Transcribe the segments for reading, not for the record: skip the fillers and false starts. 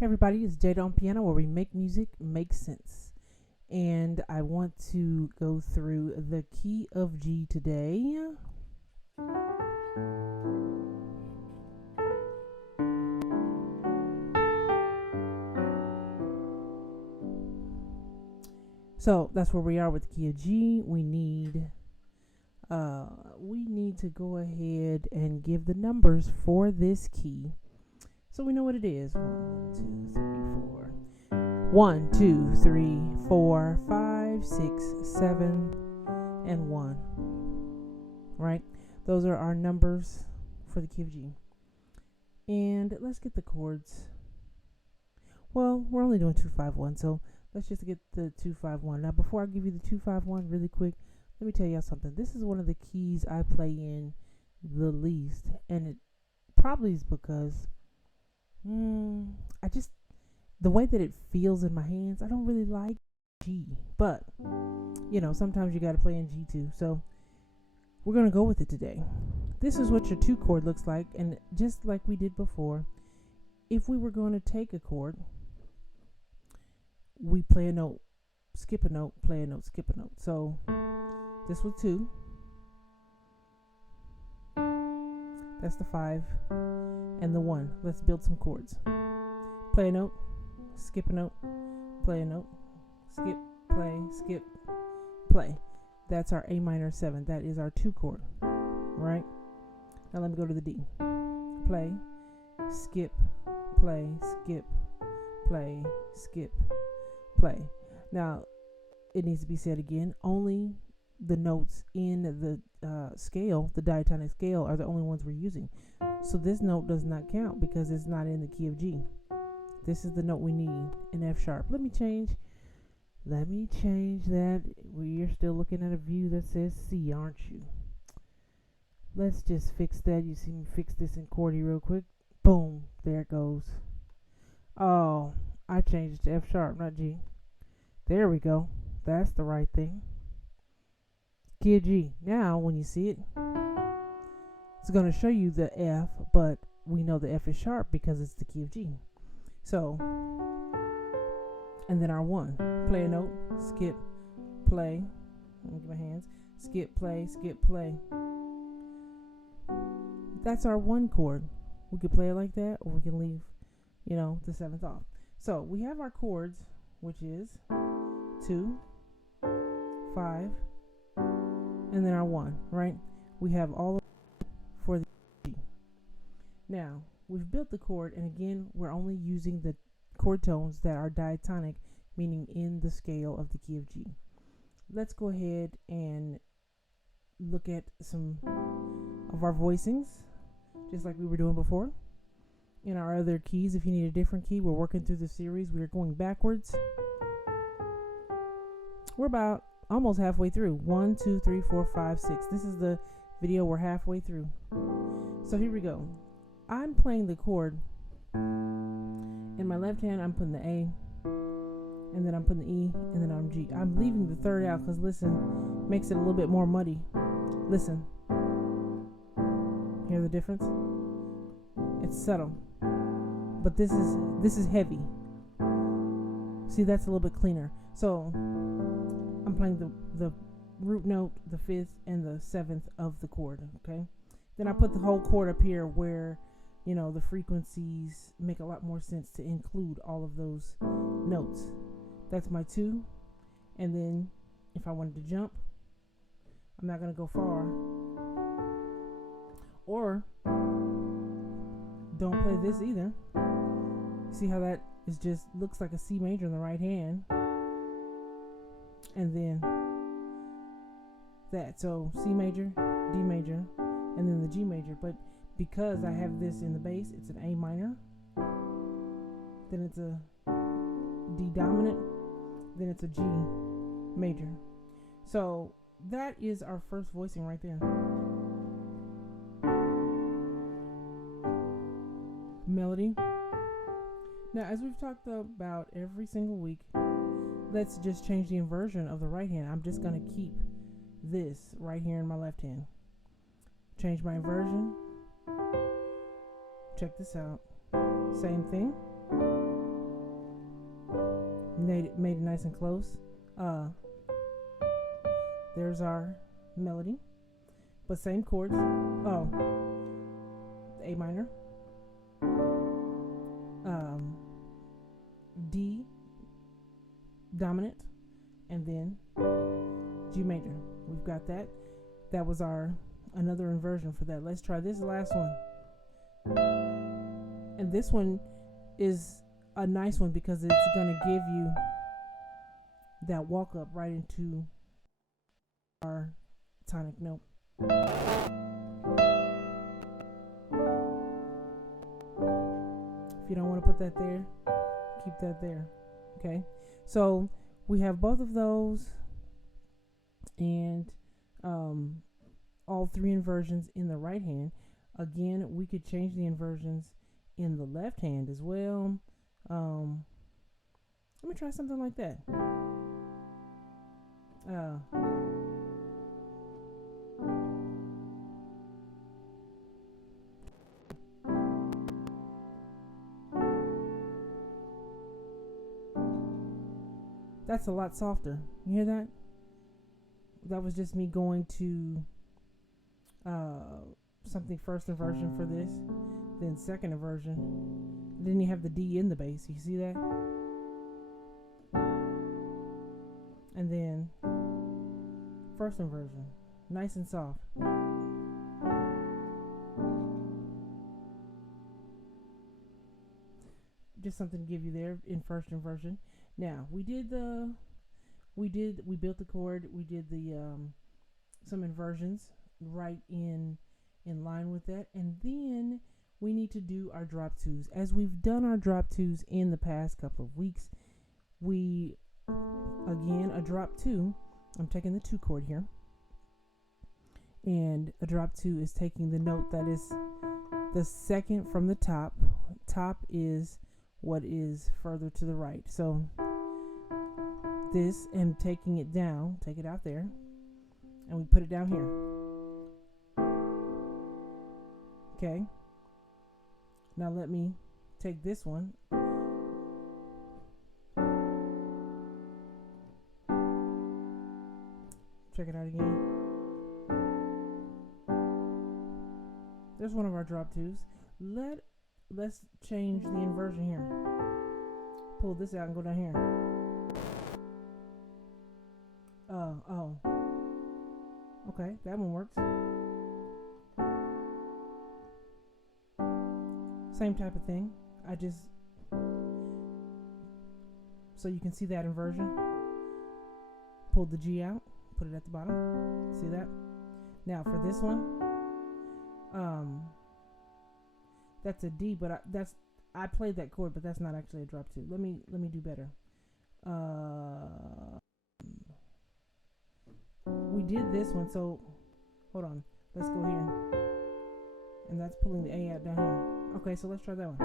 Hey everybody, it's Jada on piano, where we make music make sense. And I want to go through the key of G today. So that's where we are with the key of G. We need to go ahead and give the numbers for this key, so we know what it is. 1, 2, 3, 4, 5, 6, 7, and 1. Right? Those are our numbers for the key of G. And let's get the chords. Well, we're only doing 2, 5, 1, so let's just get the 2, 5, 1. Now, before I give you the 2, 5, 1 really quick, let me tell y'all something. This is one of the keys I play in the least, and it probably is because the way that it feels in my hands, I don't really like G. But, sometimes you got to play in G too. So we're going to go with it today. This is what your 2 chord looks like. And just like we did before, if we were going to take a chord, we play a note, skip a note, play a note, skip a note. So this was 2. That's the 5 and the 1. Let's build some chords. Play a note, skip a note, play a note, skip, play. That's our A minor 7. That is our 2 chord, right? Now let me go to the D. Play, skip, play, skip, play, skip, play. Now it needs to be said again, only the notes in the scale, the diatonic scale, are the only ones we're using. So this note does not count because it's not in the key of G. This is the note we need in F sharp. Let me change that. We're still looking at a view that says C, aren't you? Let's just fix that. You see me fix this in chordy real quick. Boom, there it goes. Oh, I changed it to F sharp, not G. There we go. That's the right thing. Key of G. Now when you see it, it's going to show you the F, but we know the F is sharp because it's the key of G. So, and then our 1. Play a note, skip, play. Let me get my hands. Skip, play, skip, play. That's our 1 chord. We could play it like that, or we can leave, the 7th off. So we have our chords, which is 2, 5, and then our 1, right? We have all of for the G. Now, we've built the chord, and again, we're only using the chord tones that are diatonic, meaning in the scale of the key of G. Let's go ahead and look at some of our voicings, just like we were doing before. In our other keys, if you need a different key, we're working through the series. We're going backwards. We're about almost halfway through. 1, 2, 3, 4, 5, 6. This is the video we're halfway through. So here we go. I'm playing the chord. In my left hand, I'm putting the A, and then I'm putting the E, and then I'm G. I'm leaving the 3rd out because, listen, makes it a little bit more muddy. Listen. Hear the difference? It's subtle. But this is heavy. See, that's a little bit cleaner. So I'm playing the root note, the 5th, and the 7th of the chord, okay? Then I put the whole chord up here where, the frequencies make a lot more sense to include all of those notes. That's my 2. And then if I wanted to jump, I'm not going to go far. Or don't play this either. See how that is just looks like a C major in the right hand. And then that. So C major, D major, and then the G major. But because I have this in the bass, it's an A minor, then it's a D dominant, then it's a G major. So that is our first voicing right there. Melody. Now, as we've talked about every single week, let's just change the inversion of the right hand. I'm just going to keep this right here in my left hand. Change my inversion. Check this out. Same thing. made it nice and close. There's our melody, but same chords. Oh, A minor, D dominant, and then G major. We've got that. That was our another inversion for that. Let's try this last one. And this one is a nice one because it's going to give you that walk up right into our tonic note. If you don't want to put that there, keep that there. Okay, so we have both of those, and all three inversions in the right hand. Again, we could change the inversions in the left hand as well. Let me try something like that. That's a lot softer. You hear that? That was just me going to something first inversion for this, then second inversion. Then you have the D in the bass. You see that? And then first inversion, nice and soft. Just something to give you there in first inversion. Now we built the chord. We did the some inversions right in line with that, and then we need to do our drop twos. As we've done our drop twos in the past couple of weeks, we again a drop two. I'm taking the 2 chord here, and a drop two is taking the note that is the second from the top. Top is what is further to the right. So this, and taking it down, take it out there, and we put it down here. Okay. Now let me take this one. Check it out again. There's one of our drop twos. Let's change the inversion here. Pull this out and go down here. Oh. Okay, that one works. Same type of thing. So you can see that inversion. Pull the G out, put it at the bottom. See that? Now for this one, that's a D, but I played that chord, but that's not actually a drop two. Let me do better. We did this one, so hold on. Let's go here, and that's pulling the A out down here. Okay, so let's try that one.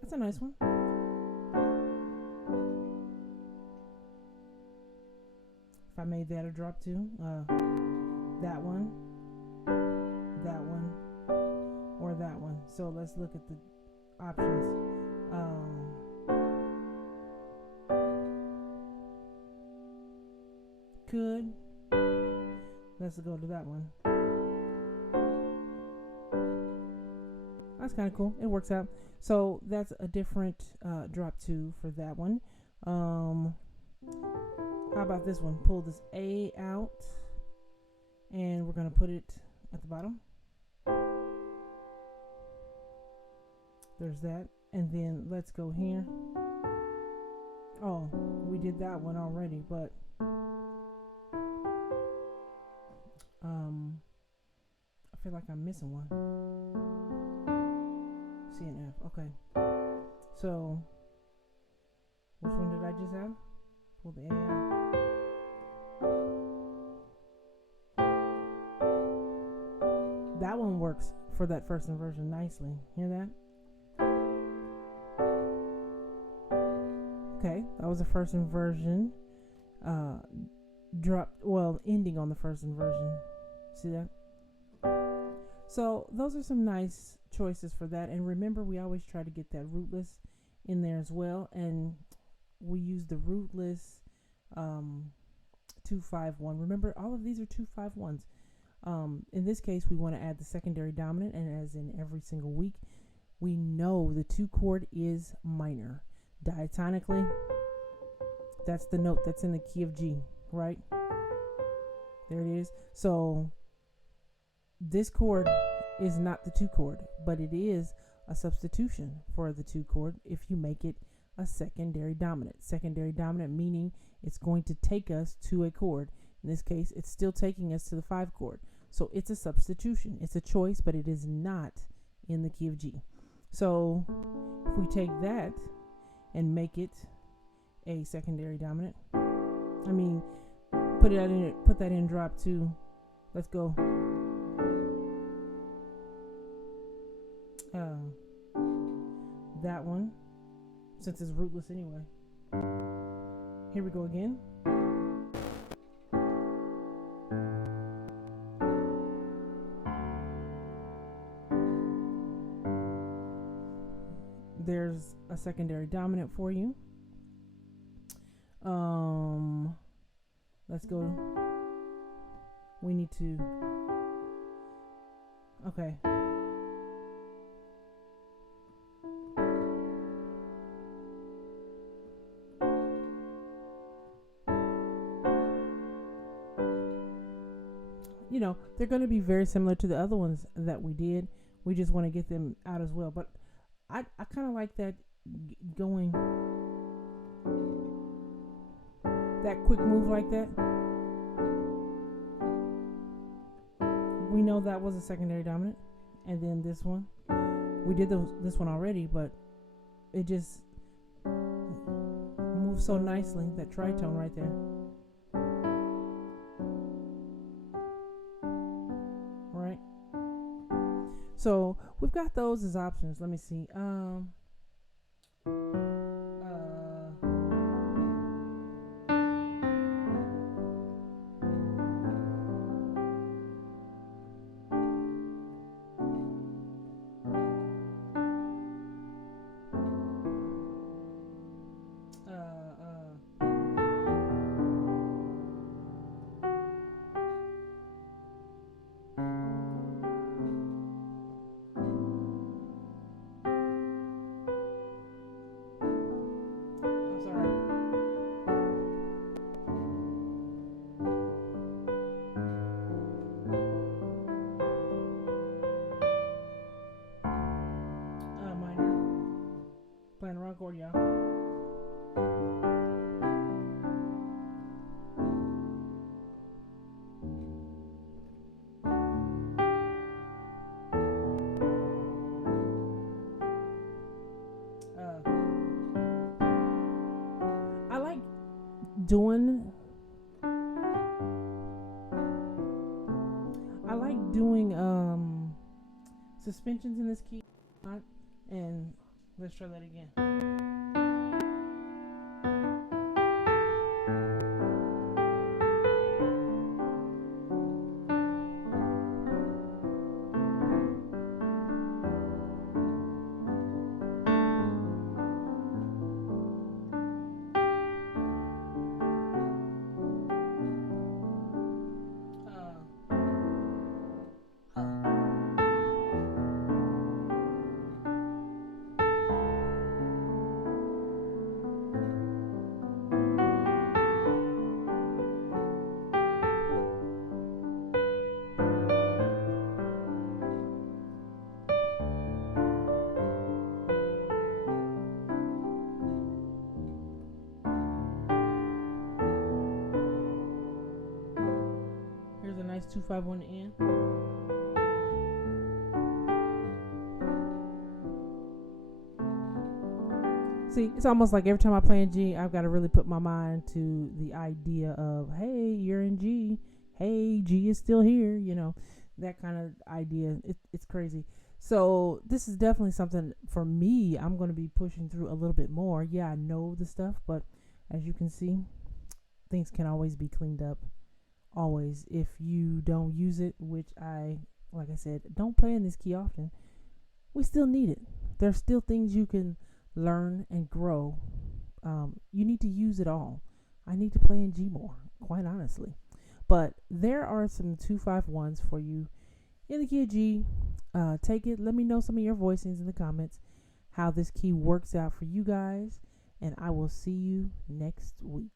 That's a nice one. If I made that a drop two, that one, or that one. So let's look at the options. Let's go to that one. That's kind of cool. It works out. So that's a different drop two for that one. How about this one? Pull this A out, and we're going to put it at the bottom. There's that. And then let's go here. Oh, we did that one already, but I feel like I'm missing one. C and F. Okay. So which one did I just have? Pull the A out. That one works for that first inversion nicely. Hear that? Okay, that was the first inversion. Ending on the first inversion. See that? So those are some nice choices for that. And remember, we always try to get that rootless in there as well. And we use the rootless 251. Remember, all of these are 251s. In this case, we want to add the secondary dominant, and as in every single week, we know the 2 chord is minor. Diatonically, that's the note that's in the key of G, right? There it is. So this chord is not the 2 chord, but it is a substitution for the 2 chord if you make it a secondary dominant. Secondary dominant meaning it's going to take us to a chord. In this case, it's still taking us to the 5 chord. So it's a substitution. It's a choice, but it is not in the key of G. So if we take that and make it a secondary dominant, I mean, put that in drop 2. Let's go. That one, since it's rootless anyway. Here we go again. There's a secondary dominant for you. Let's go. We need to. Okay. You know, they're going to be very similar to the other ones that we did. We just want to get them out as well. But I kind of like that going, that quick move like that. We know that was a secondary dominant. And then this one, we did this one already, but it just moves so nicely, that tritone right there. Right? So we've got those as options. Let me see. Playing the wrong chord, y'all. I like doing suspensions in this key, and let's try that again. Here's a nice 251 in. See, it's almost like every time I play in G, I've got to really put my mind to the idea of, hey, you're in G. Hey, G is still here. You know, that kind of idea. It's crazy. So this is definitely something for me. I'm going to be pushing through a little bit more. Yeah, I know the stuff, but as you can see, things can always be cleaned up. Always. If you don't use it, which I like I said, don't play in this key often. We still need it. There's still things you can learn and grow. You need to use it all. I need to play in G more, quite honestly. But there are some 251s for you in the key of G. Take it. Let me know some of your voicings in the comments, how this key works out for you guys. And I will see you next week.